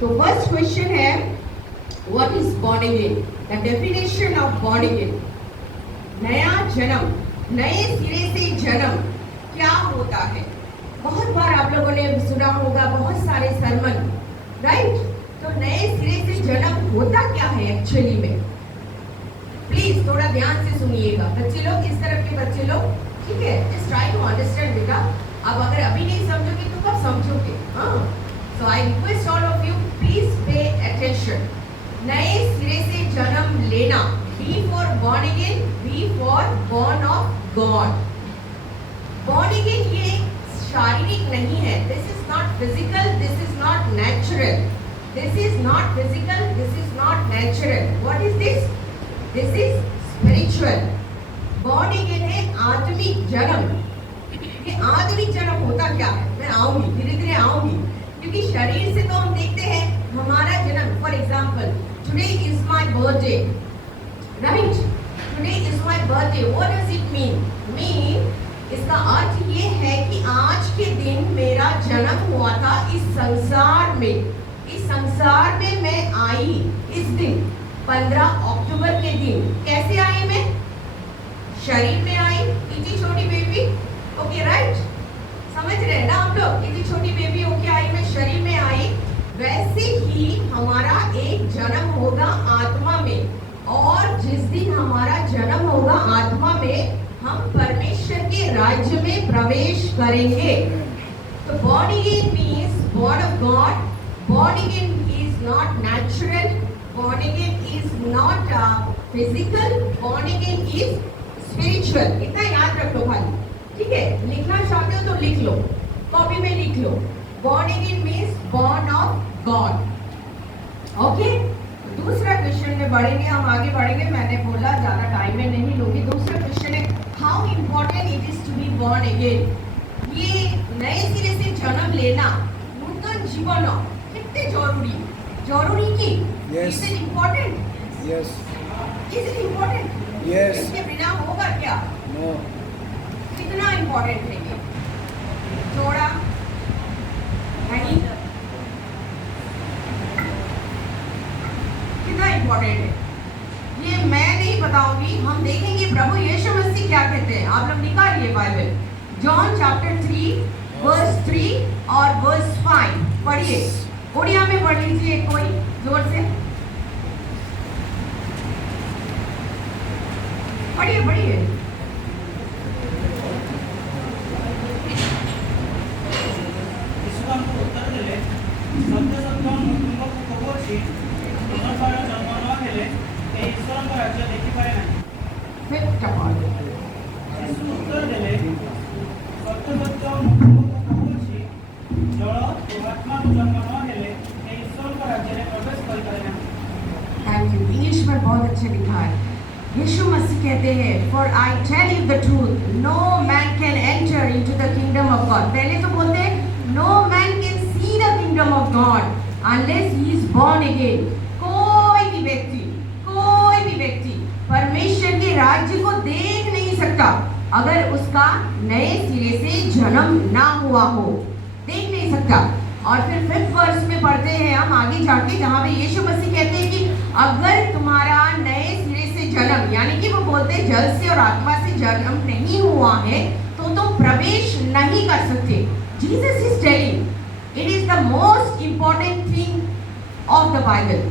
तो first question है, what is born again? The definition of born again, नया जन्म, नए सिरे से जन्म क्या होता है? बहुत बार आप लोगों ने सुना होगा, बहुत सारे सरमन, राइट? तो नए सिरे से जन्म होता क्या है एक्चुअली में? प्लीज थोड़ा ध्यान से सुनिएगा बच्चे लोग, इस तरफ के बच्चे लोग, ठीक है? जस्ट ट्राई टू अंडरस्टैंड बेटा। अब अगर अभी नहीं समझोगे तो कब समझोगे? हाँ, so I request all of you, please pay attention. नए सिरे से जन्म लेना, be for born again, be for born of God. Born again ये शारीरिक नहीं है, this is not physical, this is not natural, this is not physical, this is not natural. What is this? This is spiritual. Born again है आत्मिक जन्म। ये आत्मिक जन्म होता क्या है? मैं आऊंगी, धीरे धीरे आऊंगी, क्योंकि शरीर से तो हम देखते हैं हमारा जन्म। For example, today is my birthday, right? Today is my birthday, what does it mean? Mean इसका अर्थ ये है कि आज के दिन मेरा जन्म हुआ था इस संसार में। इस संसार में मैं आई इस दिन 15 अक्टूबर के दिन। कैसे आई मैं? शरीर में आई, इतनी छोटी बेबी, ओके राइट? समझ रहे हैं ना आप लोग? इतनी छोटी बेबी होके आई मैं, शरीर में आई। वैसे ही हमारा एक जन्म होगा आत्मा में, और जिस दिन हमारा जन्म होगा आत्मा में, हम परमेश्वर के राज्य में प्रवेश करेंगे। तो born again means born of God. Born again is not natural, born again is not physical, born again is spiritual. इतना याद रख लो खाली, ठीक है? लिखना चाहते हो तो लिख लो, कॉपी में लिख लो। Born again means born of God, okay? दूसरा क्वेश्चन में बढ़ेंगे, हम आगे बढ़ेंगे। मैंने बोला ज्यादा टाइम में नहीं लूंगी। दूसरा क्वेश्चन है, how important it is to be born again? ये नए सिरे से जन्म लेना, नूतन जीवन कितने जरूरी, जरूरी की? Is it important? Yes. Is it important? Yes. इसके बिना होगा क्या? नो। कितना इम्पोर्टेंट है ये? थोड़ा नहीं, कितना इम्पोर्टेंट है ये मैं नहीं बताऊंगी, हम देखेंगे प्रभु यीशु मसीह क्या कहते हैं। आप लोग निकालिए बाइबल, जॉन चैप्टर 3 वर्स 3 और वर्स 5 पढ़िए। उड़िया में पढ़ लीजिए कोई जोर से, पढ़िए पढ़िए। थैंक यू, इंग्लिश में बहुत अच्छे लिखा है। यीशु मसीह कहते हैं, for I tell you the truth, no man can enter into the kingdom of God. पहले तो बोलते हैं, no man can see the kingdom of God unless he is born again. कोई भी व्यक्ति परमेश्वर के राज्य को देख नहीं सकता अगर उसका नए सिरे से जन्म ना हुआ हो, देख नहीं सकता। और फिर 5th वर्स में पढ़ते हैं हम आगे जाके, जहाँ पे यीशु मसीह कहते हैं कि अगर तुम्हारा नए सिरे से जन्म, यानी कि वो बोलते हैं जल से और आत्मा से जन्म नहीं हुआ है तो तुम प्रवेश नहीं कर सकते। Jesus is telling it is the most important thing of the Bible.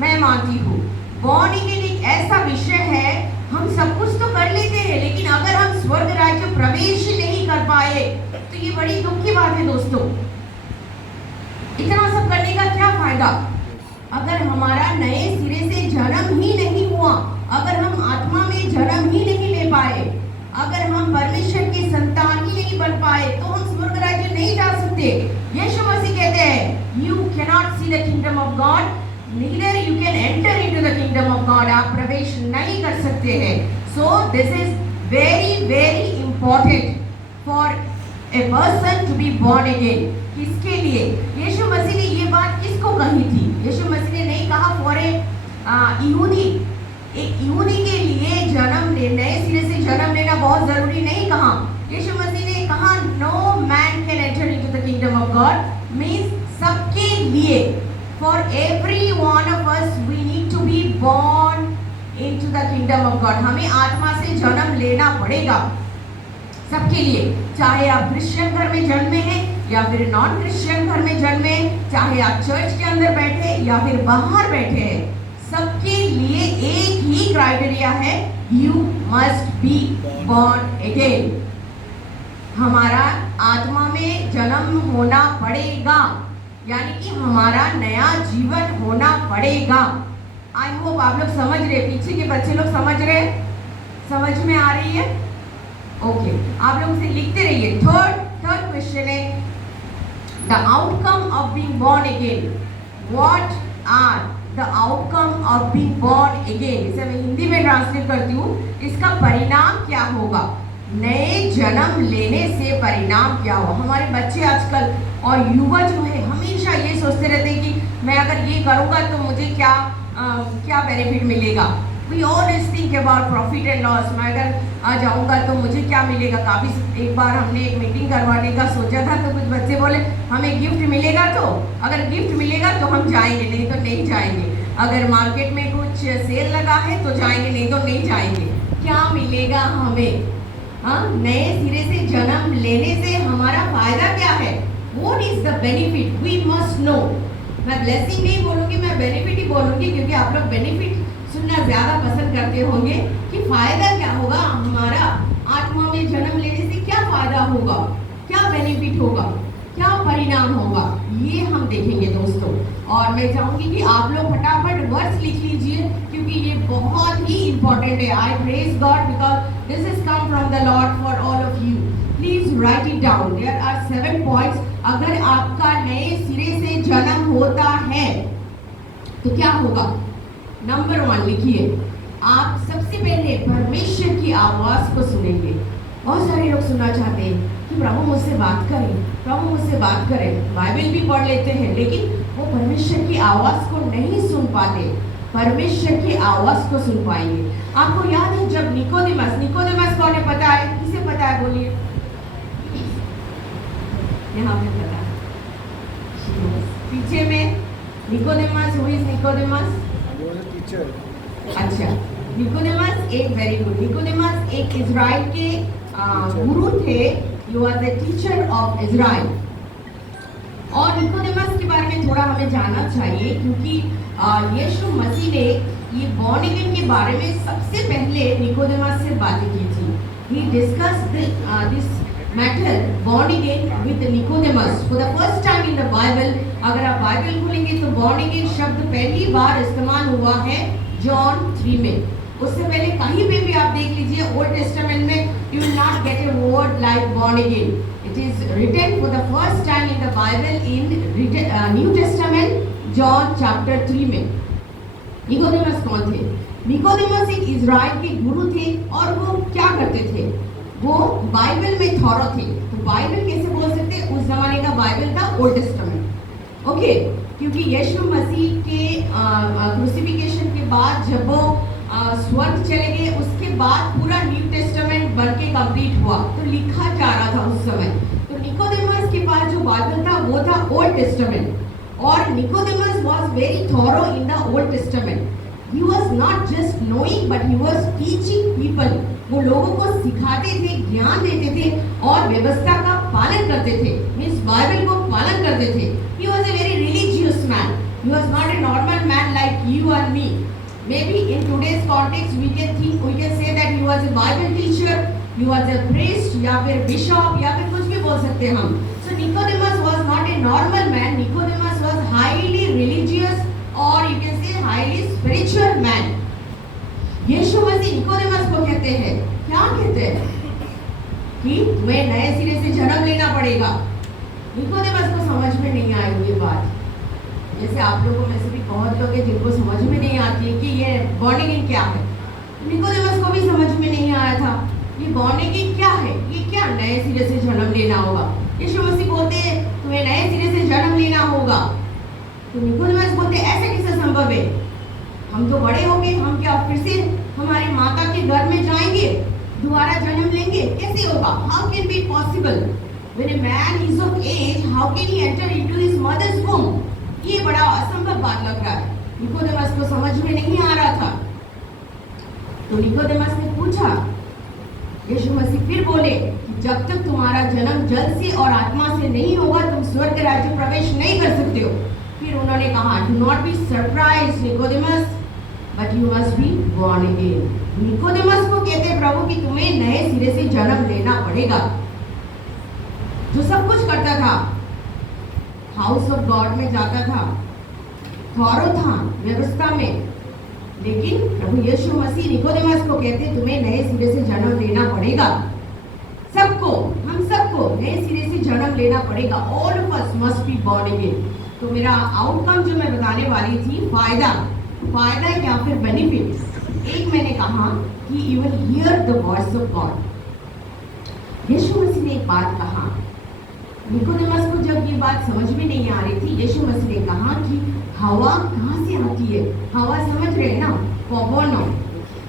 मैं मानती हूँ बॉर्न अगेन एक ऐसा विषय है, हम सब कुछ तो कर लेते हैं, लेकिन अगर हम स्वर्ग राज्य प्रवेश ही नहीं कर पाए तो ये बड़ी दुख की बात है दोस्तों। इतना सब करने का क्या फायदा अगर हमारा नए सिरे से जन्म ही नहीं हुआ, अगर हम आत्मा में जन्म ही नहीं ले पाए, अगर हम परमेश्वर की संतान ही नहीं बन पाए तो हम स्वर्ग राज्य नहीं जा सकते। यीशु मसीह कहते हैं, you cannot see the kingdom of God, neither you can enter into the kingdom of God. आप प्रवेश नहीं कर सकते हैं। So this is very very important for a person to be born again. किसके लिए? यीशु मसीह ने ये बात किसको कही थी? यीशु मसीह ने नहीं कहा फॉर ए यहूदी, एक यहूदी के लिए जन्म ले, नए सिरे से जन्म लेना बहुत जरूरी नहीं कहा। यीशु मसीह ने कहा no man can enter into the kingdom of God, means सबके लिए, For every one of us, we need to be born into the kingdom of God. हमें आत्मा से जन्म लेना पड़ेगा सबके लिए, चाहे आप क्रिश्चियन घर में जन्मे हैं या फिर नॉन क्रिश्चियन घर में जन्मे, चाहे आप चर्च के अंदर बैठे या फिर बाहर बैठे हैं, सबके लिए एक ही क्राइटेरिया है, you must be born again. हमारा आत्मा में जन्म होना पड़ेगा, यानी कि हमारा नया जीवन होना पड़ेगा। आई होप आप लोग समझ रहे, पीछे के बच्चे लोग समझ रहे, समझ में आ रही है? ओके, आप लोग से लिखते रहिए। थर्ड क्वेश्चन है, the outcome of being born again, what are the outcome of being born again. इसे मैं हिंदी में ट्रांसलेट करती हूँ, इसका परिणाम क्या होगा? नए जन्म लेने से परिणाम क्या हो? हमारे बच्चे आजकल और युवा जो है हमेशा ये सोचते रहते हैं कि मैं अगर ये करूँगा तो मुझे क्या बेनिफिट मिलेगा। We always think about profit and loss. मैं अगर आ जाऊँगा तो मुझे क्या मिलेगा। काफ़ी एक बार हमने एक मीटिंग करवाने का सोचा था, तो कुछ बच्चे बोले हमें गिफ्ट मिलेगा, तो अगर गिफ्ट मिलेगा तो हम जाएंगे, नहीं तो नहीं जाएंगे। अगर मार्केट में कुछ सेल लगा है तो जाएंगे, नहीं तो नहीं जाएंगे। क्या मिलेगा हमें? नए सिरे से जन्म लेने से हमारा फायदा क्या है? What is the benefit? We must know. मैं ब्लेसिंग नहीं बोलूँगी, मैं बेनिफिट ही बोलूँगी, क्योंकि आप लोग बेनिफिट सुनना ज़्यादा पसंद करते होंगे कि फायदा क्या होगा हमारा आत्मा में जन्म लेने से, क्या फायदा होगा, क्या बेनिफिट होगा, क्या परिणाम होगा, ये हम देखेंगे दोस्तों। और मैं चाहूँगी कि आप लोग फटाफट वर्ड्स लिख लीजिए, क्योंकि ये बहुत ही इम्पोर्टेंट है। I praise God because this is come from the Lord for all of you. Please write it down. There are 7 points. अगर आपका नए सिरे से जन्म होता है तो क्या होगा? नंबर 1 लिखिए, आप सबसे पहले परमेश्वर की आवाज को सुनेंगे। बहुत सारे लोग सुनना चाहते हैं कि प्रभु मुझसे बात करें, प्रभु मुझसे बात करें। बाइबल भी पढ़ लेते हैं, लेकिन वो परमेश्वर की आवाज को नहीं सुन पाते। परमेश्वर की आवाज को सुन पाएंगे। आपको याद है जब निकोदेमस कौन है? पता है? किसे पता है? बोलिए। यहाँ पे पता है, पीछे में निकोदेमस। Who is Nicodemus? अच्छा, निकोदेमस एक वेरी गुड। निकोदेमस एक इजराइल के गुरु थे। You are the teacher of Israel. और निकोदेमस के बारे में थोड़ा हमें जानना चाहिए, क्योंकि यीशु मसीह ने ये बॉर्न अगेन के बारे में सबसे पहले निकोदेमस से बातें की थी। ही discussed this matter born again with Nicodemus for the first time in the Bible. अगर आप बाइबल खोलेंगे तो बॉर्न अगेन शब्द पहली बार इस्तेमाल हुआ है जॉन 3 में। उससे पहले कहीं पे भी आप देख लीजिए ओल्ड टेस्टामेंट में, you will not get a word like born again. It is written for the first time in the Bible in New Testament John chapter 3 में। निकोदेमस कौन थे? निकोदेमस एक इजराइल के गुरु थे, और वो क्या करते थे? वो बाइबल में थॉरो थे। तो बाइबल कैसे बोल सकते हैं? उस जमाने का बाइबल था ओल्ड टेस्टामेंट। ओके, क्योंकि यीशु मसीह के क्रूसिफिकेशन के बाद जब वो स्वर्ग चले गए, उसके बाद पूरा न्यू टेस्टामेंट बन के कंप्लीट हुआ, तो लिखा जा रहा था उस समय। तो निकोदेमस के पास जो बाइबल था वो था ओल्ड टेस्टामेंट, और Nicodemus was very thorough in the old testament. He was not just knowing but he was teaching people. वो लोगों को सिखाते थे, ज्ञान देते थे और व्यवस्था का पालन करते थे, मींस बाइबल को पालन करते थे। He was a very religious man. He was not a normal man like you and me. Maybe in today's context we can say that he was a Bible teacher, he was a priest, या फिर bishop, या फिर कुछ भी बोल सकते हैं हम। So Nicodemus was not a normal man. Nicodemus was highly religious, or you can say highly spiritual man. Yeshu Masih Nicodemus को कहते हैं, क्या कहते हैं? कि तुम्हें नए सिरे से जन्म लेना पड़ेगा। निकोदेमस को समझ में नहीं आई ये बात। जैसे आप लोगों में से भी बहुत लोग हैं जिनको समझ में नहीं आती है कि ये बॉर्न अगेन क्या है। निकोदेमस को भी समझ में नहीं आया था ये बॉर्न अगेन क्या है, ये क्या नए सिरे से जन्म लेना होगा। यीशु मसीह बोलते हैं तुम्हें नए सिरे से जन्म लेना होगा, तो निकोदेमस बोलते ऐसा कैसे संभव है? हम तो बड़े हो गए, हम क्या फिर से हमारी माता के घर में जाएंगे, दोबारा जन्म लेंगे? कैसे होगा? How can be possible? When a man is of age, how can he enter into his mother's womb? ये बड़ा असंभव निकोदेमस को समझ में नहीं आ रहा था। तो निकोदेमस ने पूछा, यीशु मसीह फिर बोले कि जब तक तुम्हारा जन्म जल से और आत्मा से नहीं होगा तुम स्वर्ग राज्य प्रवेश नहीं कर सकते हो। फिर उन्होंने कहा, do not be surprise Nicodemus, but you must be born again. Nicodemus को कहते प्रभु कि तुम्हें नए सिरे से जन्म लेना पड़ेगा। जो सब कुछ करता था, हाउस ऑफ गॉड में जाता था, थॉरो था व्यवस्था में, लेकिन प्रभु यीशु मसीह निकोदेमस को कहते तुम्हें नए सिरे से जन्म लेना पड़ेगा। सबको, हम सबको नए सिरे से जन्म लेना पड़ेगा। All of us must be born again. तो मेरा आउटकम जो मैं बताने वाली थी, फायदा या फिर बेनिफिट। एक मैंने कहा कि you will hear the voice of God. यीशु मसीह ने एक बात कहा, निकोदेमस को जब ये बात समझ में नहीं आ रही थी, यीशु मसीह ने कहा कि हवा कहाँ से आती है। हवा समझ रहे ना,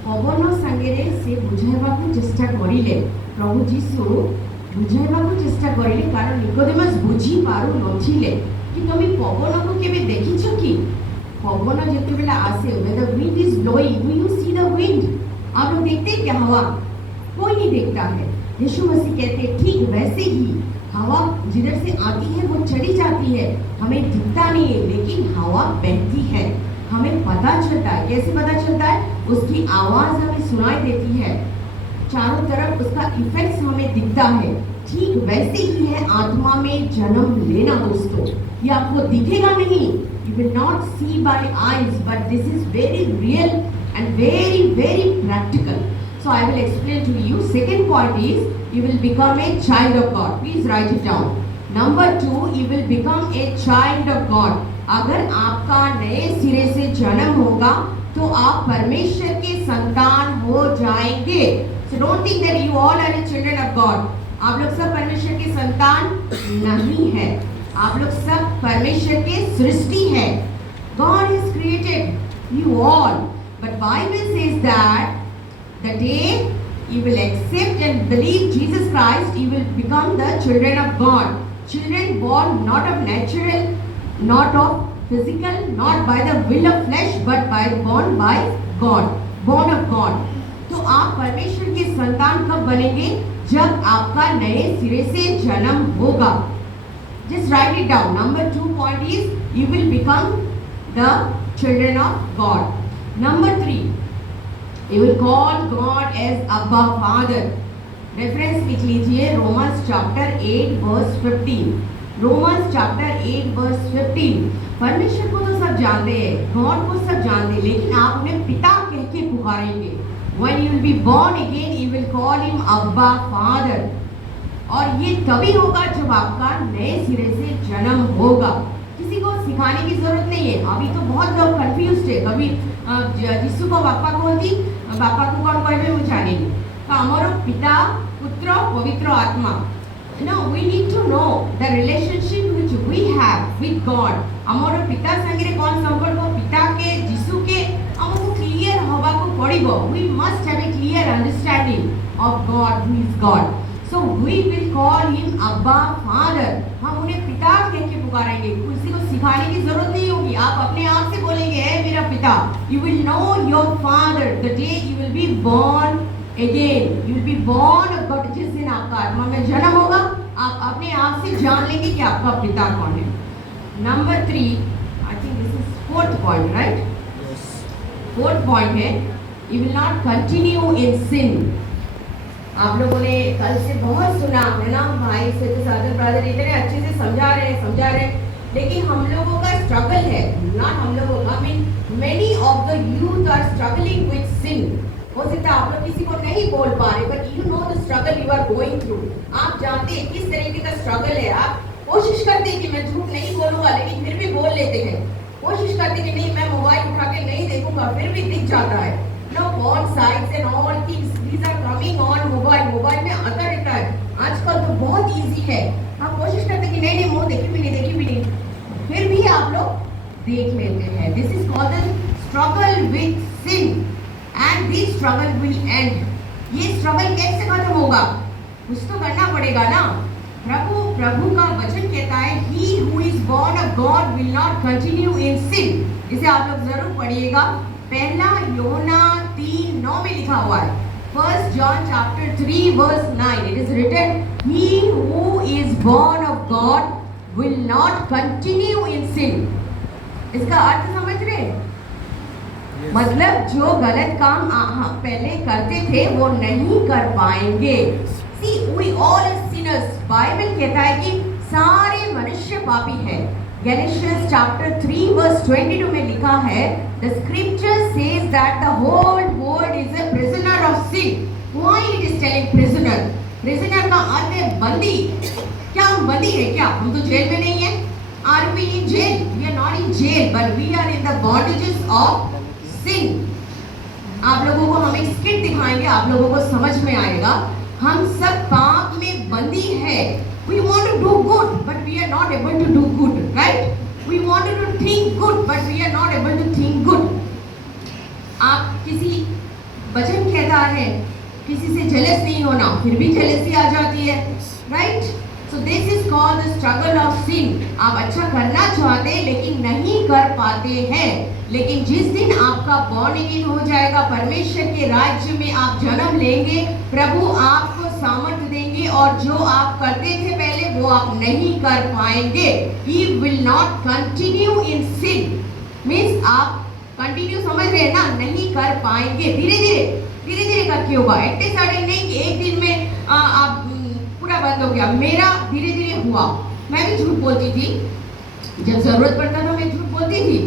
पवन सांगेरे से बुझाइबाकू चेष्टा करिले प्रभु जीशु बुझाइबाकू चेष्टा करिले, कारण निकोदेमस बुझी पारु नथिले कि तुम पवन को केबे देखिछ कि पवन जेते बेला आसे, when the wind is blowing, do you see the wind? आप लोग देखते हैं क्या हवा? कोई नहीं देखता है। यीशु मसीह कहते हैं ठीक वैसे ही हवा जिधर से आती है वो चली जाती है, हमें दिखता नहीं है, लेकिन हवा बहती है, हमें पता चलता है। कैसे पता चलता है? उसकी आवाज हमें सुनाई देती है, चारों तरफ उसका इफेक्ट हमें दिखता है। ठीक वैसे ही है आत्मा में जन्म लेना दोस्तों। ये आपको दिखेगा नहीं, you will not see by eyes, but this is very real and very practical. So I will explain to you. Second point is you will become a child of God. Please write it down. Number 2, you will become a child of God. अगर आपका नए सिरे से जन्म होगा तो आप परमेश्वर के संतान हो जाएंगे। So don't think that you all are the children of God. आप लोग सब परमेश्वर के संतान नहीं है, आप लोग सब परमेश्वर के सृष्टि है। God has created you all, but Bible says that the day you will accept and believe Jesus Christ, you will become the children of God. Children born not of natural, not of physical, not by the will of flesh, but born by God, born of God. तो आप परमेश्वर के संतान कब बनेंगे? जब आपका नए सिरे से जन्म होगा। Just write it down. Number 2 point is you will become the children of God. Number 3, you will call God as Abba Father. Reference लिख लीजिए, Romans chapter 8 verse 15. Romans chapter 8 verse 15. परमेश्वर को तो सब जानते हैं, गॉड को सब जानते हैं, लेकिन आप उन्हें पिता कह के पुकारेंगे। When you will be born again, you will call him Abba Father. और ये तभी होगा जब आपका नए सिरे से जन्म होगा। किसी को सिखाने की जरूरत नहीं है। अभी तो बहुत लोग कंफ्यूज्ड है। कभी जिसु को बापा कहती, बापा को कौन कहबे मु जानिनी। तो हमरो पिता, पुत्र, पवित्र आत्मा। No, we need to know the relationship which we have with God. हमरो पिता संगे कौन संपर्क, पिता के जिसु के हमको क्लियर होबा को पड़िबो। We must have a clear understanding of God, who is God. So we will call him Abba Father. हम उन्हें पिता कह के पुकारेंगे। किसी को सिखाने की जरूरत नहीं होगी, आप अपने आप से बोलेंगे, है मेरा पिता। You will know your father the day you will be born again. You will be born of God. जिस दिन आपका आत्मा में जन्म होगा, आप अपने आप से जान लेंगे कि आपका पिता कौन है। Number 3, I think this is 4th point, right? Yes. 4th point है, you will not continue in sin. आप लोगों ने कल से बहुत सुना है ना, भाई से साधन ब्रदर इतने अच्छे से समझा रहे हैं, लेकिन हम लोगों का स्ट्रगल है ना, हम लोगों का many of the youth are struggling with sin. हो सकता है आप लोग किसी को नहीं बोल पा रहे, but you know the struggle you are going through. आप जानते हैं किस तरीके का स्ट्रगल है। आप कोशिश करते हैं कि मैं झूठ नहीं बोलूंगा, लेकिन फिर भी बोल लेते हैं। कोशिश करते हैं कि नहीं मैं मोबाइल उठा के नहीं देखूंगा, फिर भी दिख जाता है। No, porn sites and all things, these are coming on mobile. Mobile में आता रहता है। आजकल तो बहुत इजी है। आप कोशिश करते हैं कि नहीं वो देखी भी नहीं, फिर भी आप लोग देख लेते हैं। This is called the struggle with sin, and this struggle will end. ये struggle कैसे खत्म होगा? कुछ तो करना पड़ेगा ना। प्रभु का वचन कहता है he who is born of God will not continue in sin। इसे आप लोग जरूर पढ़िएगा। पहला योना 3:9 में लिखा हुआ है। First John chapter 3 verse 9 it is written he who is born of God will not continue in sin। इसका अर्थ समझ रहे? मतलब जो गलत काम पहले करते थे वो नहीं कर पाएंगे। See, we all are sinners। Bible कहता है कि सारे मनुष्य पापी हैं। Galatians chapter 3 verse 22 में लिखा है The scripture says that the whole world is a prisoner of sin। Why it is telling prisoner? Prisoner का अर्थ है बंदी। क्या हम बंदी है क्या? हम तो जेल में नहीं है। Are we in jail? We are not in jail, but we are in the bondages of sin। आप लोगों को हम एक स्किट दिखाएंगे, आप लोगों को समझ में आएगा। हम सब पाप में बंदी है। We want to do good, but we are not able to do good, right? We wanted to think good, but we are not able to think good। आप किसी वचन कहता है किसी से जेलस नहीं होना, फिर भी जेलसी आ जाती है, right? So this is called the struggle of sin। आप अच्छा करना चाहते हैं लेकिन नहीं कर पाते हैं। लेकिन जिस दिन आपका बॉर्न अगेन हो जाएगा, परमेश्वर के राज्य में आप जन्म लेंगे, प्रभु आपको सामर्थ्य देंगे और जो आप करते थे पहले वो आप नहीं कर पाएंगे। He will not continue in sin। Means आप कंटिन्यू समझ रहे हैं ना, नहीं कर पाएंगे। धीरे धीरे करके होगा। इतने सारे नहीं कि एक दिन में आप पूरा बंद हो गया। मेरा धीरे धीरे हुआ। मैं भी झूठ बोलती थी, जब जरूरत पड़ता था मैं झूठ बोलती थी।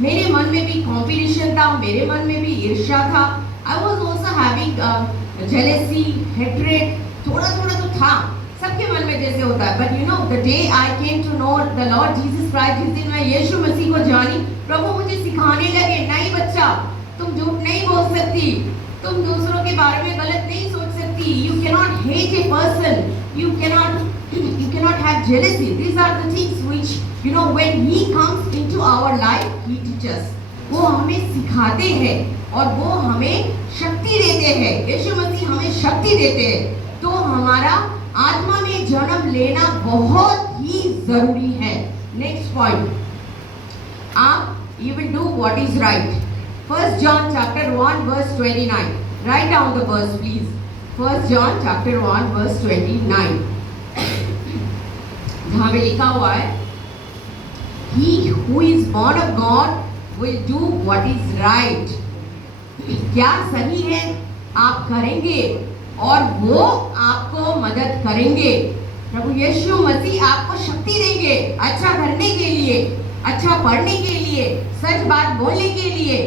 मेरे मन में भी कंपटीशन था, मेरे मन में भी ईर्ष्या था। I was also having jealousy, hatred, थोड़ा तो था, सबके मन में जैसे होता है। But you know the day I came to know the Lord Jesus Christ, जिस दिन मैं यीशु मसीह को जानी, प्रभु मुझे सिखाने लगे, नहीं बच्चा तुम झूठ नहीं बोल सकती, तुम दूसरों के बारे में गलत नहीं सोच सकती। You cannot hate a person, you cannot have jealousy। These are the things which you know when he comes into our life he teaches। वो हमें सिखाते हैं और वो हमें शक्ति देते हैं। यीशु मसीह हमें शक्ति देते हैं। तो हमारा आत्मा में जन्म लेना बहुत ही जरूरी है। नेक्स्ट पॉइंट, आप you will do what is right। First John chapter 1 verse 29। Write down the verse please। First John chapter 1 verse 29 जहाँ पे लिखा हुआ है He who is born of God will do what is right। क्या सही है आप करेंगे और वो आपको मदद करेंगे। प्रभु यीशु मसीह आपको शक्ति देंगे अच्छा करने के लिए, अच्छा पढ़ने के लिए, सच बात बोलने के लिए,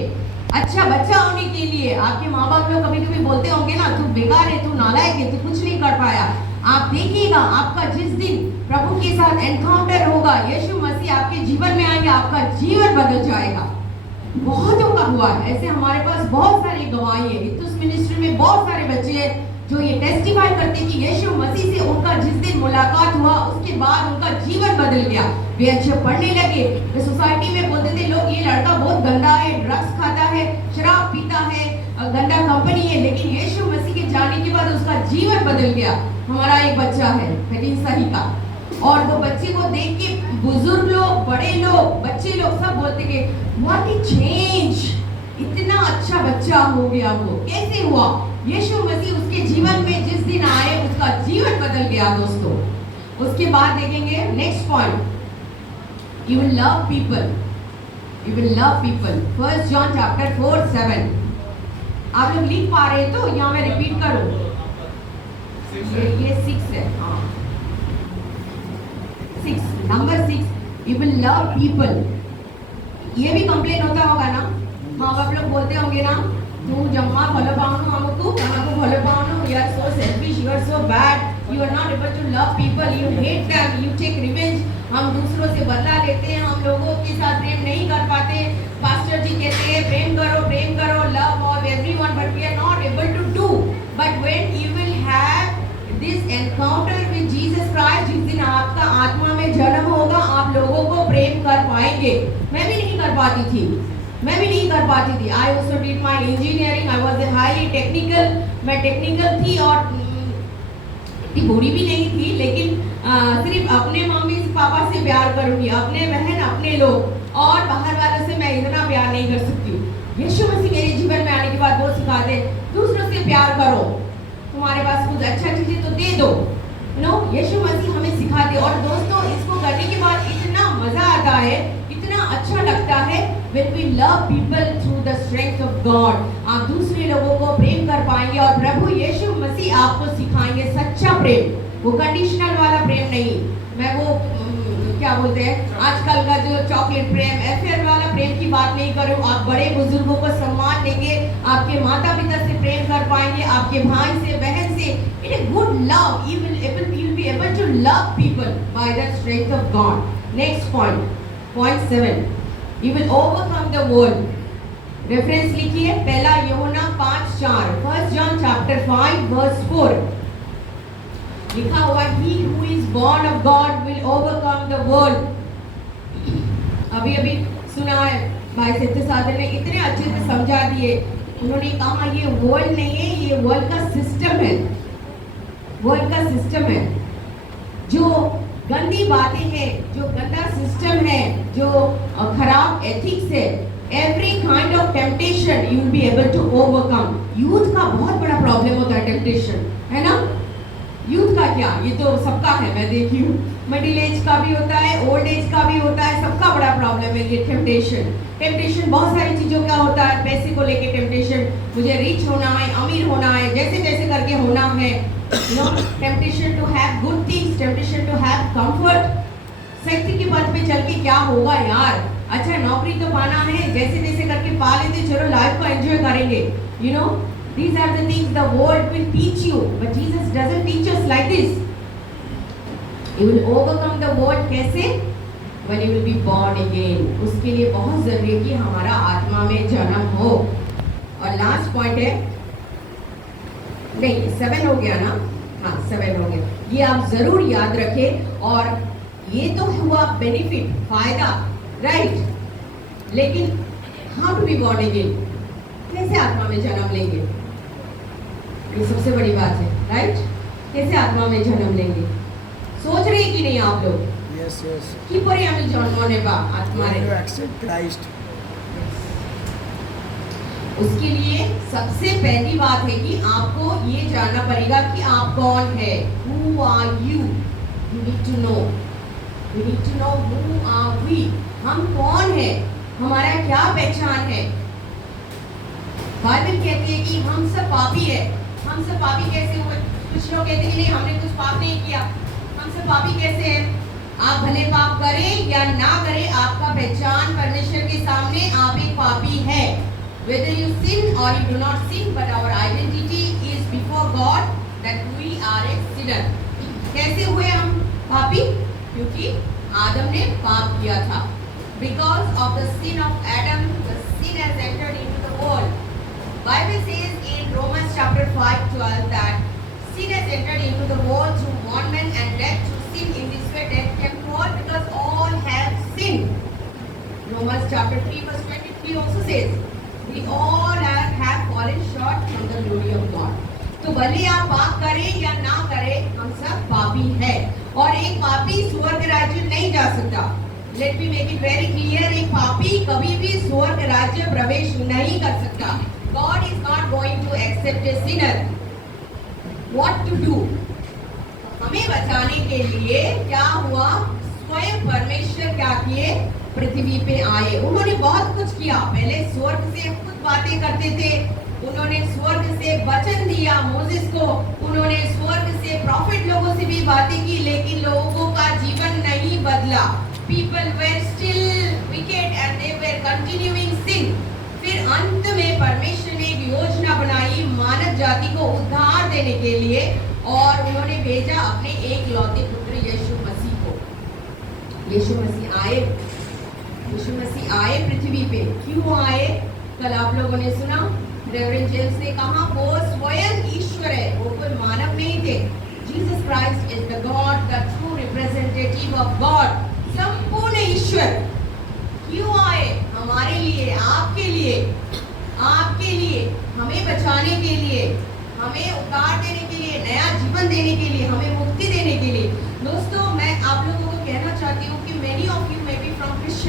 अच्छा बच्चा होने के लिए। आपके माँ बाप लोग कभी कभी बोलते होंगे ना, तू बेकार है, तू नालायक है, तू कुछ नहीं कर पाया। आप देखिएगा आपका जिस दिन प्रभु के साथ एनकाउंटर होगा, यीशु मसीह आपके जीवन में आएंगे, आपका जीवन बदल जाएगा। बहुतों का हुआ है ऐसे, हमारे पास बहुत सारी गवाही है। इतुस मिनिस्ट्री में बहुत सारे बच्चे हैं जो ये टेस्टिफाई करते कि यीशु मसीह से उनका जिस दिन मुलाकात हुआ उसके बाद उनका जीवन बदल गया। वे अच्छे पढ़ने लगे। वे सोसाइटी में बोलते थे लोग ये लड़का बहुत गंदा है, ड्रग्स खाता है, शराब पीता है, गंदा कंपनी है, लेकिन यीशु मसीह के जाने के बाद उसका जीवन बदल गया। हमारा एक बच्चा है फतीन सही का, और वो बच्चे को देख के बुजुर्ग लोग, बड़े लोग, बच्चे लोग सब बोलते कि व्हाट ए चेंज, इतना अच्छा बच्चा हो गया। वो कैसे हुआ? यीशु मसीह उसके जीवन में जिस दिन आए उसका जीवन बदल गया दोस्तों। उसके बाद देखेंगे next point, you will love people। you will love people। First John chapter 4:7। आप लोग लिख पा रहे तो यहाँ मैं रिपीट करूँ, ये 6 है। हाँ 6, number 6, you will love people। ये भी कंप्लेन होता होगा ना, माँ बाप लोग बोलते होंगे ना, तू जम्मा भलो पाऊँ हमको भलो पाऊँ, you are so selfish, you are so bad, you are not able to love people, you hate them, you take revenge। हम दूसरों से बदला लेते हैं, हम लोगों के साथ प्रेम नहीं कर पाते। पास्टर जी कहते हैं प्रेम करो, love of everyone, but we are not able to do। But when you will have this encounter with Jesus Christ, जिस दिन आपका आत्मा में जन्म होगा, आप लोगों को प्रेम कर पाएंगे। मैं भी नहीं कर पाती थी। I also did my engineering, I was a highly technical, मैं टेक्निकल थी और इतनी बुरी भी नहीं थी, लेकिन सिर्फ अपने मम्मी पापा से प्यार करूंगी, अपने बहन अपने लोग और बाहर वालों से मैं इतना प्यार नहीं कर सकती। यीशु मसीह मेरे जीवन में आने के बाद वो सिखाते दूसरों से प्यार करो, तुम्हारे पास कुछ अच्छा चीजें तो दे दो। नो, यीशु मसीह हमें सिखाते। और दोस्तों, इसको करने के बाद इतना मजा आता है, इतना अच्छा लगता है। When we love people through the strength of God, आप दूसरे लोगों को प्रेम कर पाएंगे और प्रभु यीशु मसीह आपको सिखाएंगे सच्चा प्रेम, वो कंडीशनल वाला प्रेम नहीं। मैं वो क्या बोलते हैं आजकल का जो चॉकलेट प्रेम, अफेयर वाला प्रेम की बात नहीं करूँ। आप बड़े बुजुर्गों को सम्मान देंगे, आपके माता पिता से प्रेम कर पाएंगे, आपके भाई से, बहन से। In a good love you will be able to love people by the strength of God. Next point 7, you will overcome the world. Reference लिखिए, पहला यूहन्ना 5:4, 1 John chapter 5 verse 4 लिखा हुआ, he who is born of God will overcome the world. अभी सुना है भाई सत्य साधन ने इतने अच्छे से समझा दिए। उन्होंने कहा ये वर्ल्ड नहीं है, ये वर्ल्ड का सिस्टम है, वर्ल्ड का सिस्टम है। जो गंदी बातें हैं, जो गंदा सिस्टम है, जो खराब एथिक्स है, every kind of temptation you will be able to overcome. Youth का बहुत बड़ा प्रॉब्लम होता है टेम्पटेशन, है ना? यूथ का क्या, ये तो सबका है, मैं देखी हूँ। मिडिल एज का भी होता है, ओल्ड एज का भी होता है, सबका बड़ा प्रॉब्लम है ये टेम्पटेशन। टेम्पटेशन बहुत सारी चीजों का होता है। पैसे को लेके टेम्पटेशन, मुझे रिच होना है, अमीर होना है, जैसे जैसे करके होना है। You know, temptation to have good things, temptation to have comfort. शक्ति के पथ पे चल के क्या होगा यार, अच्छा नौकरी तो पाना है, जैसे जैसे करके पा लेते, चलो लाइफ को एंजॉय करेंगे। You know, these are the things the world will teach you, but Jesus doesn't teach us like this. You will overcome the world कैसे? When you will be born again. उसके लिए बहुत जरूरी है कि हमारा आत्मा में जन्म हो। और लास्ट पॉइंट है, नहीं 7 हो गया ना, हाँ 7 हो गया, ये आप जरूर याद रखें। और ये तो हुआ बेनिफिट, फायदा, राइट। लेकिन how to be born again, कैसे आत्मा में जन्म लेंगे, ये सबसे बड़ी बात है, राइट। कैसे आत्मा में जन्म लेंगे, सोच रहे कि नहीं आप लोग? यस यस, कि परे আমি জন্ম নেবা आत्मा रे, you accept Christ. उसके लिए सबसे पहली बात है कि आपको ये जानना पड़ेगा कि आप कौन है। Who are you? You need to know. You need to know who are we. हम कौन है, हमारा क्या पहचान है। बाइबल कहती है कि हम सब पापी है। हम सब पापी कैसे हुए? कुछ लोग कहते हैं नहीं हमने कुछ पाप नहीं किया। हम सब पापी कैसे हैं? आप भले पाप करें या ना करें, आपका पहचान परमेश्वर के सामने आप एक पापी है। Whether you sin or you do not sin, but our identity is before God that we are a sinner. कैसे हुए हम पापी? क्योंकि आदम ने पाप किया था। Because of the sin of Adam, the sin has entered into the world. Bible says in Romans chapter 5:12 that sin has entered into the world through one man and death through sin. In this way death came to all because all have sinned. Romans chapter 3 verse 23 also says we all have fallen short from the glory of God. तो भले आप पाप करें या ना करें, हम सब पापी हैं। और एक पापी स्वर्ग राज्य नहीं जा सकता। Let me make it very clear, एक पापी कभी भी स्वर्ग राज्य प्रवेश नहीं कर सकता। God is not going to accept a sinner. What to do? हमें बचाने के लिए क्या हुआ? स्वयं परमेश्वर क्या किए? पृथ्वी पे आए। उन्होंने बहुत कुछ किया। पहले स्वर्ग से खुद बातें करते थे, उन्होंने स्वर्ग से वचन दिया मोसेस को, उन्होंने स्वर्ग से प्रॉफिट लोगों से भी बातें की, लेकिन लोगों का जीवन नहीं बदला। People were still wicked and they were continuing sin. फिर अंत में परमेश्वर ने एक योजना बनाई मानव जाति को उद्धार देने के लिए, और उन्होंने भेजा अपने एक लौते पुत्र यीशु मसीह को। यीशु मसीह आए पृथ्वी पे। क्यों आए? कल आप लोगों ने सुना, रेवरेंड जेम्स ने कहा वो स्वयं ईश्वर है, वो कोई मानव नहीं थे। Jesus Christ is the God, the true representative of God, संपूर्ण ईश्वर। क्यों आए? हमारे लिए, आपके लिए, हमें बचाने के लिए, हमें उद्धार देने के लिए, नया जीवन देने के लिए, हमें मुक्ति देने के लिए। दोस्तों,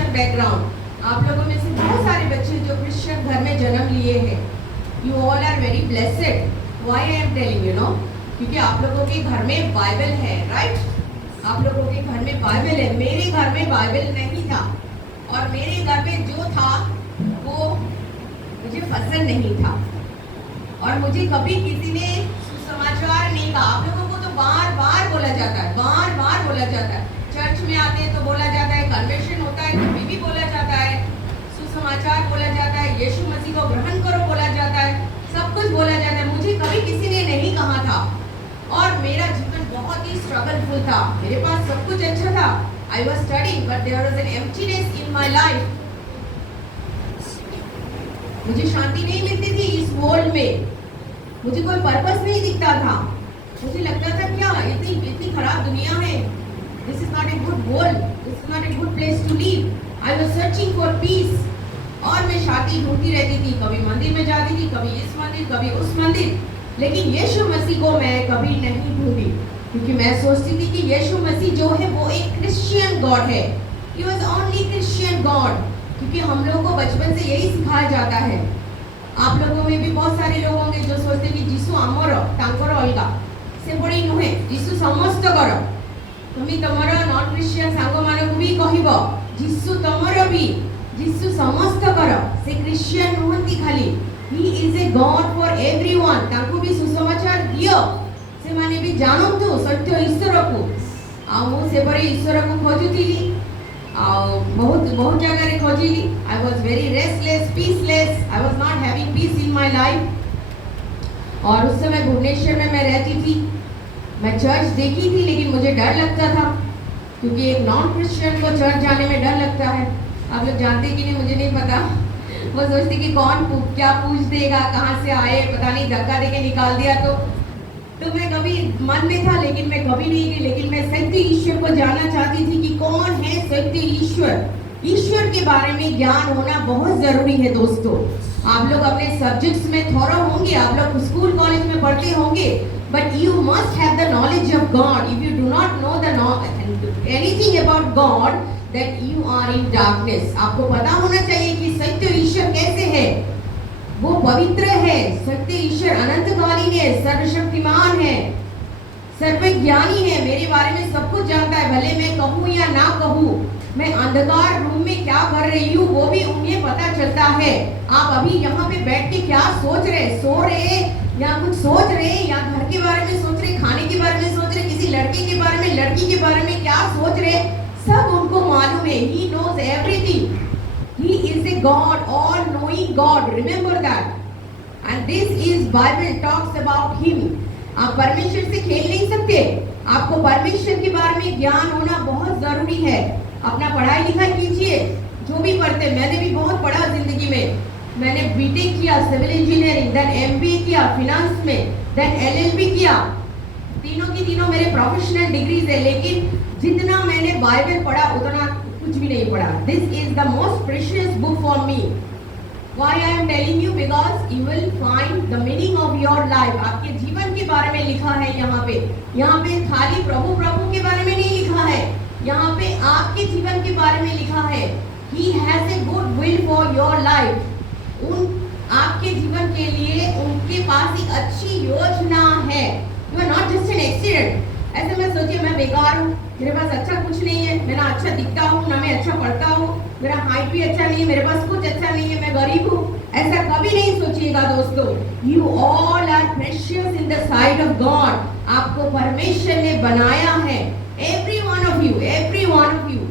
क्रिश्चियन बैकग्राउंड, आप लोगों में से बहुत सारे बच्चे जो क्रिश्चियन घर में जन्म लिए हैं, you all are very blessed. Why I am telling you know, क्योंकि आप लोगों के घर में बाइबल है, राइट। आप लोगों के घर में बाइबल है। मेरे घर में बाइबल नहीं था, और मेरे घर में जो था वो मुझे पसंद नहीं था, और मुझे कभी किसी ने सुसमाचार नहीं कहा। आप लोगों को तो बार बार बोला जाता है, बार बार बोला जाता है। चर्च में आते हैं तो बोला जाता है, कन्वेंशन होता है तो भी बोला जाता है, सुसमाचार बोला जाता है, यीशु मसीह को ग्रहण करो बोला जाता है, सब कुछ बोला जाता है। मुझे कभी किसी ने नहीं कहा था, और मेरा जीवन बहुत ही स्ट्रगलफुल था। मेरे पास सब कुछ अच्छा था, I was studying, but there was an emptiness in my life. मुझे शांति नहीं मिलती थी इस वर्ल्ड में, मुझे कोई पर्पस नहीं दिखता था। मुझे लगता था क्या इतनी खराब दुनिया है, this is not a good world, this is not a good place to live. I was searching for peace, और मैं शांति ढूंढती रहती थी। कभी मंदिर में जाती थी, कभी इस मंदिर, कभी उस मंदिर, लेकिन यीशु मसीह को मैं कभी नहीं ढूंढी, क्योंकि मैं सोचती थी कि यीशु मसीह जो है वो एक क्रिश्चियन गॉड है। He was only Christian God, क्योंकि हम लोगों को बचपन से यही सिखाया जाता है। आप लोगों में भी बहुत सारे लोग होंगे जो सोचते हैं कि जीसु आमर तांकर अलगा से बड़ी नुहे, जीसु समस्त कर। तुम्हें तमर नॉन क्रिश्चियन सांग मानक भी कहबो जीसु तमर भी, जीसु समस्त कर। से क्रिश्चियन नुहंती खाली, he is a god for everyone. ताको भी सुसमाचार दियो, से माने भी जानंतु सत्य ईश्वर को। आ मु से बरे ईश्वर को खोजुतिली, बहुत जगह रे खोजिली। I was very restless, peaceless, I was not having peace in my life. और उस समय भुवनेश्वर में मैं रहती थी। मैं चर्च देखी थी, लेकिन मुझे डर लगता था, क्योंकि एक नॉन क्रिश्चियन को चर्च जाने में डर लगता है। आप लोग जानते कि नहीं मुझे नहीं पता। वो सोचते कि कौन क्या पूछ देगा, कहाँ से आए, पता नहीं, धक्का देके निकाल दिया तो मैं कभी मन में था, लेकिन मैं कभी नहीं गई। लेकिन मैं सत्य ईश्वर को जानना चाहती थी कि कौन है सत्य ईश्वर। ईश्वर के बारे में ज्ञान होना बहुत जरूरी है दोस्तों। आप लोग अपने सब्जेक्ट्स में थोड़ा होंगे, आप लोग स्कूल कॉलेज में पढ़ते होंगे, but you must have the knowledge of God. If you do not know the anything about God, that you are in darkness. आपको पता होना चाहिए कि सत्य ईश्वर कैसे है। वो पवित्र है, सत्य ईश्वर अनंतकालीन है, सर्वशक्तिमान है, सर्वज्ञानी है, मेरे बारे में सब कुछ जानता है। भले मैं कहूँ या ना कहूँ, मैं अंधकार रूम में क्या कर रही हूँ वो भी उन्हें पता चलता है। आप अभी यहाँ पे बैठ के क्या सोच रहे, सो रहे या कुछ सोच रहे, या घर के बारे में सोच रहे, खाने के बारे में सोच रहे, किसी लड़के के बारे में, लड़की के बारे में क्या सोच रहे, सब उनको मालूम है। He knows everything. He is a God, all-knowing God. Remember that. And this is Bible talks about Him. आप परमेश्वर से खेल नहीं सकते। आपको परमेश्वर के बारे में ज्ञान होना बहुत जरूरी है। अपना पढ़ाई लिखाई कीजिए, जो भी पढ़ते, मैंने भी बहुत पढ़ा जिंदगी में। मैंने बीटेक किया, सिविल इंजीनियरिंग, देन एमबीए किया फिनांस में, देन एलएलबी किया। तीनों की तीनों मेरे प्रोफेशनल डिग्रीज है, लेकिन जितना मैंने बाइबल पढ़ा उतना कुछ भी नहीं पढ़ा। This is the most precious book for me. Why I am telling you, because you will find the meaning of your life. आपके जीवन के बारे में लिखा है यहाँ पे खाली प्रभु के बारे में नहीं लिखा है, यहाँ पे आपके जीवन के बारे में लिखा है। He has a good will for your life. आपके जीवन के लिए उनके पास एक अच्छी योजना है। You are not just an accident. ऐसे में सोचिए मैं बेकार हूँ, मेरे पास अच्छा कुछ नहीं है, मैं ना अच्छा दिखता हूँ, ना मैं अच्छा पढ़ता हूँ, मेरा हाइट भी अच्छा नहीं है, मेरे पास कुछ अच्छा नहीं है, मैं गरीब हूँ। ऐसा कभी नहीं सोचिएगा दोस्तों। You all are precious in the sight of God. आपको परमेश्वर ने बनाया है। Every one of you.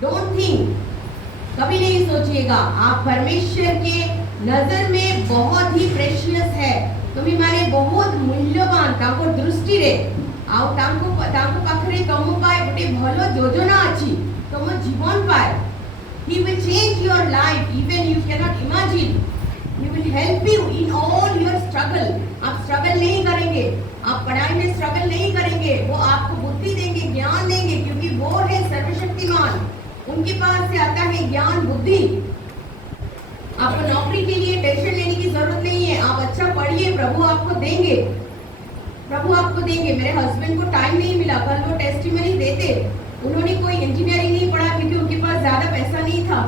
Don't think. कभी नहीं सोचिएगा, आप परमेश्वर के नजर में बहुत ही प्रेशियस है। तुम्हें माने बहुत मूल्यवान। ताको दृष्टि रे आउ ताको पाखरे तमु पाए गोटे भलो योजना अछि, तम जीवन पाए। He will change your life even you cannot imagine. He will help you in all your struggle. आप स्ट्रगल नहीं करेंगे, आप पढ़ाई में स्ट्रगल नहीं करेंगे, वो आपको बुद्धि देंगे, ज्ञान देंगे, क्योंकि वो है सर्वशक्तिमान। उनके पास से आता है ज्ञान, बुद्धि। आपको नौकरी के लिए टेंशन लेने की जरूरत नहीं है। आप अच्छा पढ़िए, प्रभु आपको देंगे। मेरे हस्बैंड को टाइम नहीं मिला, कल वो टेस्टिमनी देते, उन्होंने कोई इंजीनियरिंग नहीं पढ़ा क्योंकि उनके पास ज्यादा पैसा नहीं था,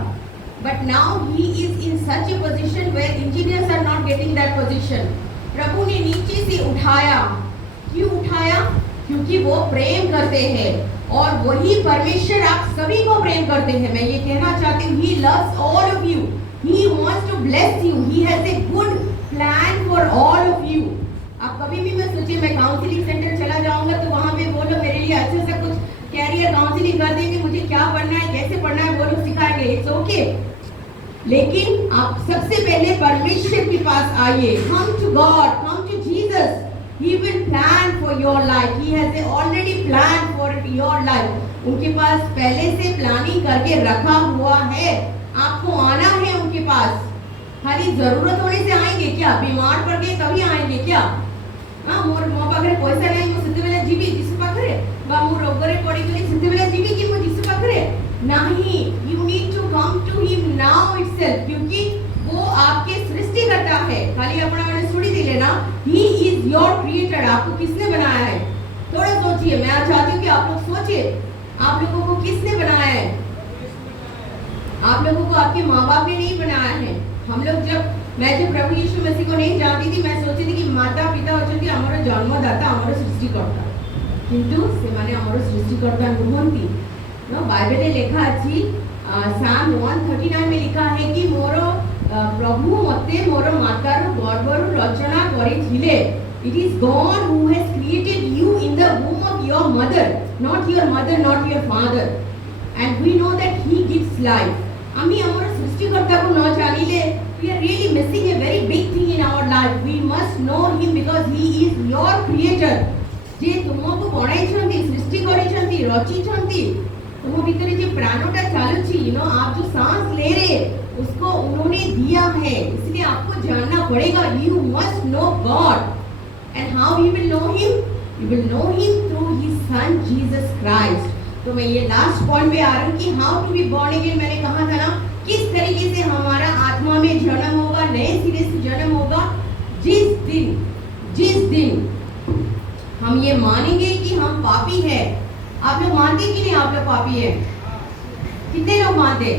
but now he is in such a position where engineers are not getting that position. प्रभु ने नीचे से उठाया। क्यों उठाया? क्योंकि वो प्रेम करते हैं, और वही परमेश्वर आप सभी को प्रेम करते हैं। मैं ये कहना चाहती हूँ, he loves all of you, he wants to bless you, he has a good plan for all of you। आप कभी भी मैं सोचिए मैं काउंसलिंग सेंटर चला जाऊंगा तो वहाँ पे वो लोग मेरे लिए अच्छे से कुछ कैरियर काउंसलिंग कर देंगे, मुझे क्या पढ़ना है, कैसे पढ़ना है वो लोग सिखाएंगे, इट्स ओके। लेकिन आप सबसे पहले परमेश्वर के पास आइए। come to God, come to Jesus, he will plan for your life, he has already planned for your life। उनके पास पहले से प्लानिंग करके रखा हुआ है, आपको आना है उनके पास। खाली जरूरत होने से आएंगे क्या? बीमार पड़ गए तभी आएंगे क्या? हाँ, मोर मो पाखरे पैसा नहीं, मो सेतेबेले जीवी जीसु पाखरे, बा मो रोगरे पड़ी गली सेतेबेले जीवी कि मो जीसु पाखरे नहीं। You need to come to him now itself, क्योंकि वो आपके सृष्टिकर्ता है। खाली अपना मैंने सुनी दिले ना, ही इज योर क्रिएटर। आपको किसने बनाया है? थोड़ा सोचिए। मैं चाहती हूँ कि आप लोग सोचिए, आप लोगों को किसने बनाया है? आप लोगों को आपके माँ बाप ने नहीं बनाया है। हम लोग मैं जब प्रभु यीशु मसीह को नहीं जानती थी, मैं सोचती थी कि माता पिता होचंती हमर जन्मदाता, हमर सृष्टिकर्ता, किंतु सेमाने हमर सृष्टिकर्ता नुहंती। नो बाइबल लेखा अछि, साम 139 में लिखा है कि मोर प्रभु मते मोर मातार गर्भरु रचना करिथिले। It is God who has created you in the womb of your mother, not your father, and we know that he gives life. आमी हमर सृष्टिकर्ता को न जानिले, we are really missing a very big thing in our life. We must know him because he is your creator। जे तुमको बनाइछंती, सृष्टि करिछंती, रचिछंती, तुम भीतर जे प्राणटा चालुची, आप जो सांस ले रहे उसको उन्होंने दिया है, इसलिए आपको जानना पड़ेगा। You must know God, and how you will know him? You will know him through his son Jesus Christ। तो मैं ये लास्ट पॉइंट पे आ रही हूँ कि how to be born again. मैंने कहा था ना, किस तरीके से हमारा आत्मा में जन्म होगा, नए सिरे से जन्म होगा। जिस दिन हम ये मानेंगे कि हम पापी हैं। आप लोग मानते कि नहीं आप लोग पापी हैं? कितने लोग मानते?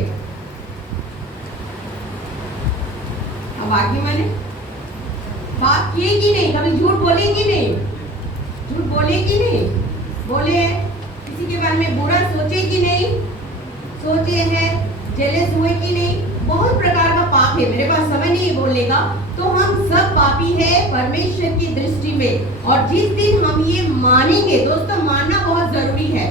अब बाकी माने पाप किए कि नहीं? कभी झूठ बोले कि नहीं? झूठ बोले कि नहीं? बोले। किसी के बारे में बुरा सोचे कि नहीं? सोचे हैं। जेलस हुए कि नहीं? बहुत प्रकार का पाप है, मेरे पास समय नहीं है बोलने का। तो हम सब पापी है परमेश्वर की दृष्टि में। और जिस दिन हम ये मानेंगे, दोस्तों मानना बहुत जरूरी है,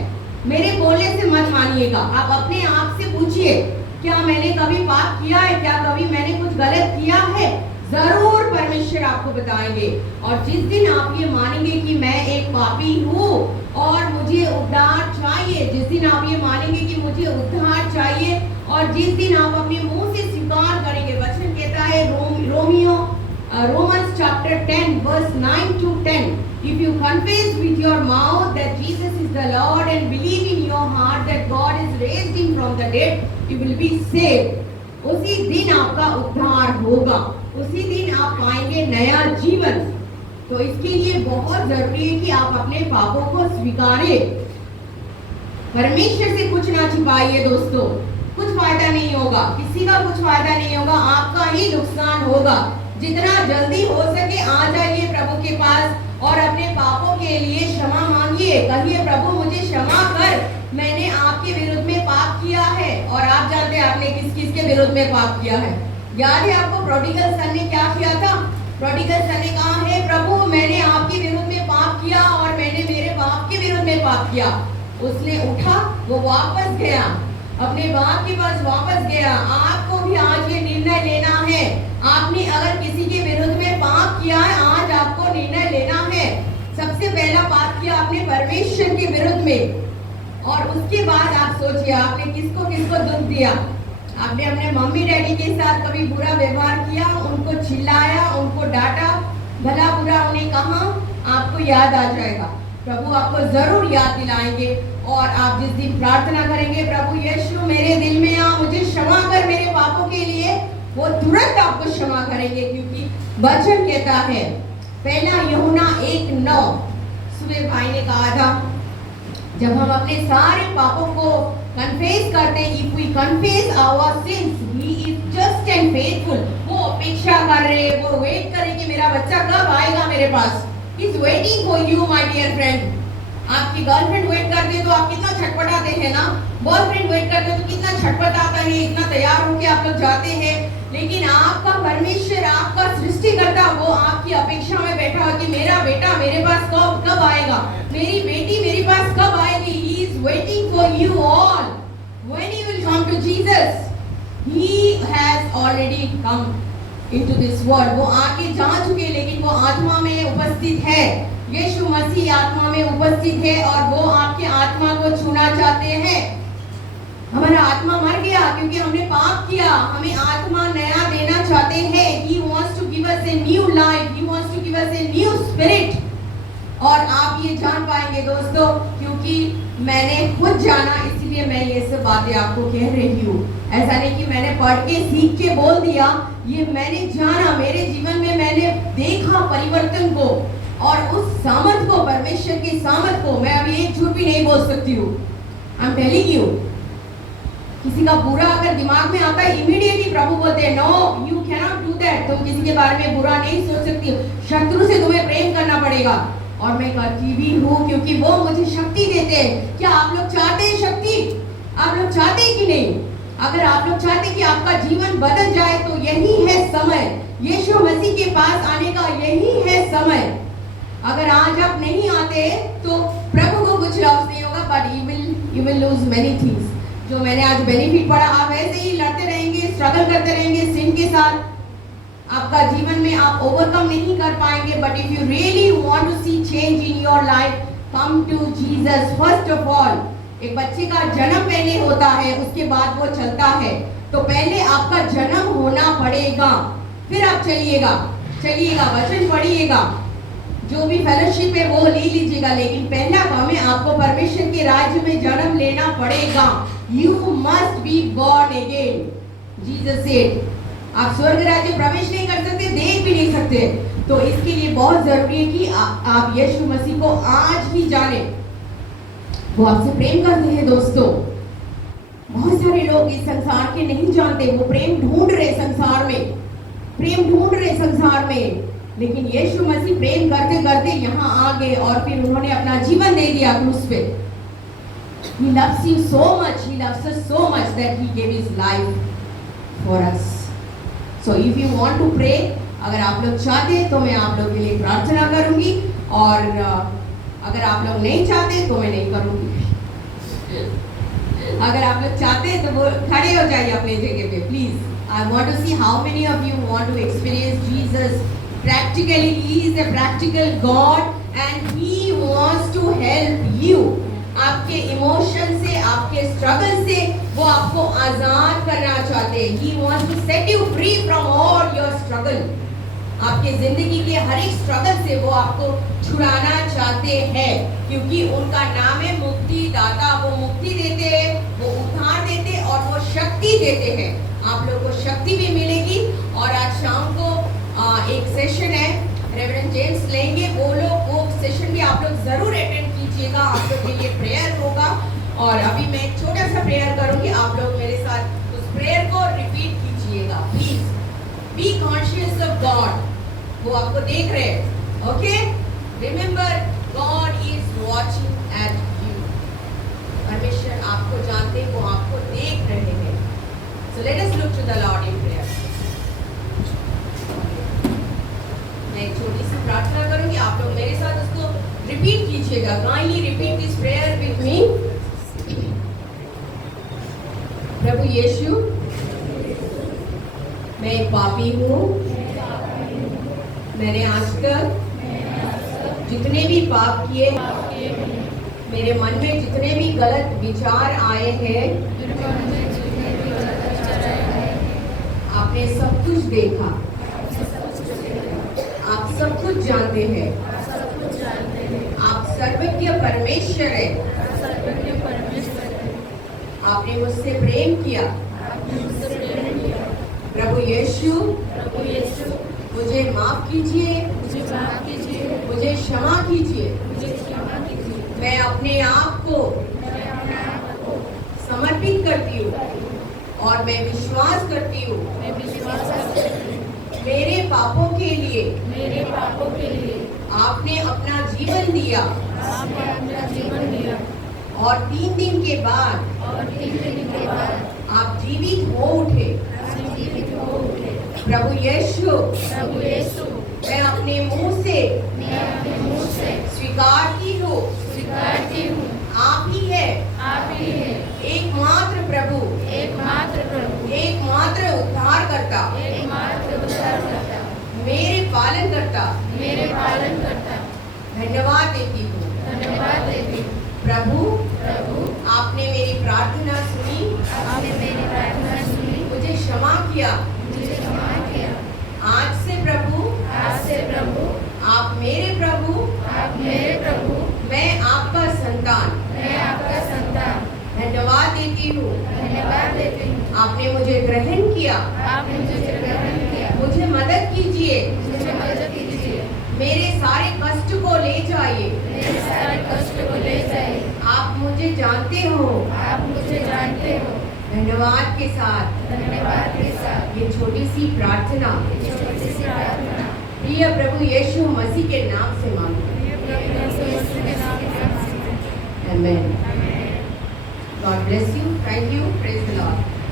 मेरे बोलने से मत मानिएगा। आप अपने आप से पूछिए, क्या मैंने कभी पाप किया है? क्या कभी मैंने कुछ गलत किया है? जरूर परमेश्वर आपको बताएंगे। और जिस दिन आप ये मानेंगे कि मैं एक पापी हूँ और मुझे उद्धार चाहिए, जिस दिन आप ये मानेंगे कि मुझे उद्धार चाहिए, और जिस दिन आप अपने मुंह से स्वीकार करेंगे, वचन कहता है Romans chapter 10 verse 9 to 10, if you confess with your mouth that Jesus is the Lord and believe in your heart that God has raised him from the dead, you will be saved। उसी दिन आपका उद्धार होगा, उसी दिन आप पाएंगे नया जीवन। तो इसके लिए बहुत जरूरी है कि आप अपने पापों को स्वीकारें। परमेश्वर से कुछ ना छिपाइए दोस्तों, कुछ फायदा नहीं होगा, किसी का कुछ फायदा नहीं होगा, आपका ही नुकसान होगा। जितना जल्दी हो सके आ जाइए प्रभु के पास और अपने पापों के लिए क्षमा मांगिए। कहिए, प्रभु मुझे क्षमा कर, मैंने आपके विरुद्ध में पाप किया है। और आप जानते हैं आपने किस किस के विरुद्ध में पाप किया है? याद है आपको प्रोडिगल सन ने क्या किया था? प्रोडिगल सन ने कहा है, प्रभु मैंने आपके विरुद्ध में पाप किया और मैंने मेरे बाप के विरुद्ध में पाप किया। उसने उठा, वो वापस गया, अपने बाप के पास वापस गया। आपको भी आज ये निर्णय लेना है। आपने अगर किसी के विरुद्ध में पाप किया है, आज आपको निर्णय लेना है। सबसे पहला पाप किया आपने परमेश्वर के विरुद्ध में, और उसके बाद आप सोचिए आपने किसको किसको दुख दिया। आपने अपने मम्मी डैडी के साथ कभी बुरा व्यवहार किया, उनको चिल्लाया, उनको डांटा, भला बुरा उन्हें कहा, आपको याद आ जाएगा। प्रभु आपको जरूर याद दिलाएंगे। और आप जिस दिन प्रार्थना करेंगे, प्रभु यीशु मेरे दिल में आ, मुझे क्षमा कर मेरे पापों के लिए, वो तुरंत आपको क्षमा करेंगे। क्योंकि वचन कहता है, पहला यूहन्ना 1:9, सुबह भाई ने कहा था जब हम अपने सारे पापों को कन्फेस करते हैं, if we confess our sins, he is just and faithful. वो अपेक्षा कर रहे, वो वेट कर रहे कि मेरा बच्चा कब आएगा मेरे पास। He is waiting for you my dear friend. आपकी गर्लफ्रेंड वेट करती है तो आप कितना छटपटाते हैं ना, बॉयफ्रेंड वेट करते हैं तो कितना छटपटाता है, इतना तैयार होके आप लोग जाते हैं। लेकिन आपका परमेश्वर, आपका सृष्टिकर्ता, वो आपकी अपेक्षा में बैठा है कि मेरा बेटा मेरे पास कब आएगा, मेरी बेटी मेरे पास कब आएगी। He is waiting for you all. When you will come to Jesus, he has already come into this world. वो आके जा चुके, लेकिन वो आत्मा में उपस्थित है। यीशु मसीह आत्मा में उपस्थित है और वो आपके आत्मा को छूना चाहते हैं। हमारा आत्मा मर गया क्योंकि हमने पाप किया, हमें आत्मा नया देना चाहते हैं। He wants to give us a new life, He wants to give us a new spirit। और आप ये जान पाएंगे दोस्तों, क्योंकि मैंने खुद जाना, इसलिए मैं ये सब बातें आपको कह रही हूँ। ऐसा नहीं कि मैंने पढ़ के सीख के बोल दिया, ये मैंने जाना, मेरे जीवन में मैंने देखा परिवर्तन को और उस सामर्थ को, परमेश्वर की सामर्थ को। मैं अभी एक झूठ भी नहीं बोल सकती हूँ। आई एम टेलिंग यू, किसी का बुरा अगर दिमाग में आता है, इमीडिएटली प्रभु बोलते हैं, no you can not do that. तुम किसी के बारे में बुरा नहीं सोच सकती हो, शत्रु से तुम्हें प्रेम करना पड़ेगा। और मैं करती भी हूँ क्योंकि वो मुझे शक्ति देते हैं। क्या आप लोग चाहते हैं शक्ति? आप लोग चाहते हैं कि नहीं? अगर आप लोग चाहते हैं कि आपका जीवन बदल जाए तो यही है समय, यीशु मसीह के पास आने का यही है समय। अगर आज आप नहीं आते तो प्रभु को कुछ लॉस नहीं होगा, but you will lose many things. जो मैंने आज बेनिफिट पढ़ा, आप ऐसे ही लड़ते रहेंगे, स्ट्रगल करते रहेंगे सिन के साथ, आपका जीवन में आप ओवरकम नहीं कर पाएंगे। But if you really want to see change in your life, come to Jesus. First of all, एक बच्चे का जन्म पहले होता है, उसके बाद वो चलता है। तो पहले आपका जन्म होना पड़ेगा, फिर आप चलिएगा, वचन पढ़िएगा, जो भी फेलोशिप है वो ले लीजिएगा। लेकिन पहला काम है, आपको परमेश्वर के राज्य में जन्म लेना पड़ेगा। You must be born again, Jesus said। आप स्वर्ग राज्य प्रवेश नहीं कर सकते, देख भी नहीं सकते। तो इसके लिए बहुत जरूरी है कि आप यीशु मसीह को आज ही जाने। वो आपसे प्रेम करते हैं दोस्तों। बहुत सारे लोग इस संसार के नहीं जानते, वो प्रेम ढूंढ रहे संसार में, लेकिन यीशु मसीह प्रेम करते करते यहाँ आ गए और फिर उन्होंने अपना जीवन दे दिया क्रूस पे। He loves you so much, He loves us so much that He gave His life for us। So if you want to pray, अगर आप लोग चाहते हैं तो मैं आप लोग के लिए प्रार्थना करूंगी, और अगर आप लोग नहीं चाहते तो मैं नहीं करूंगी। अगर आप लोग चाहते हैं तो वो खड़े हो जाइए अपने जगह पे please. I want to see how many of you want to experience Jesus practically। He is a practical God and He wants to help you। आपके इमोशन से, आपके स्ट्रगल से वो आपको आजाद करना चाहते हैं। He wants to set you free from all your struggle। आपके जिंदगी के हर एक स्ट्रगल से वो आपको छुड़ाना चाहते हैं, क्योंकि उनका नाम है मुक्तिदाता। वो मुक्ति देते हैं, वो उद्धार देते हैं और वो शक्ति देते हैं। आप लोगों को शक्ति भी मिलेगी। और आज शाम को एक सेशन है, रेवरेंड जेम्स लेंगे, वो सेशन भी आप लोग जरूर अटेंड कीजिएगा। आप लोग के लिए प्रेयर होगा और अभी मैं एक छोटा सा प्रेयर करूंगी, आप लोग मेरे साथ उस प्रेयर को रिपीट कीजिएगा please. Be conscious of God, वो आपको देख रहे हैं। Okay, remember God is watching at you. परमेश्वर आपको जानते हैं, वो आपको देख रहे हैं। So let us look to the Lord in prayer. मैं एक छोटी सी प्रार्थना करूंगी, आप लोग मेरे साथ उसको रिपीट कीजिएगा। Kindly repeat this prayer with me. प्रभु यीशु, मैं एक पापी हूँ। मैंने आज तक जितने भी पाप किए, मेरे मन में जितने भी गलत विचार आए हैं, आपने सब कुछ देखा, आप सब कुछ जानते हैं। आप सर्वज्ञ परमेश्वर है। आपने मुझसे प्रेम किया। प्रभु यीशु, मुझे माफ कीजिए, मुझे क्षमा कीजिए। मैं अपने आप को समर्पित करती हूँ और मैं विश्वास करती हूँ मेरे पापों के लिए आपने अपना जीवन दिया और 3 दिन के बाद आप जीवित हो उठे। प्रभु यीशु मैं अपने मुंह से स्वीकारती हूँ आप ही है एकमात्र प्रभु एकमात्र उद्धार करता मेरे पालन करता धन्यवाद देती हूँ प्रभु आपने मेरी प्रार्थना सुनी मुझे क्षमा किया आज से प्रभु आप मेरे प्रभु मैं आपका संतान धन्यवाद देती हूँ आपने मुझे ग्रहण किया मुझे मदद कीजिए मेरे सारे कष्ट को ले जाइए आप मुझे जानते हो धन्यवाद के साथ ये छोटी सी प्रार्थना प्रिय प्रभु यीशु मसीह के नाम से मांगते हैं। Amen. God bless you. Thank you. Praise the Lord.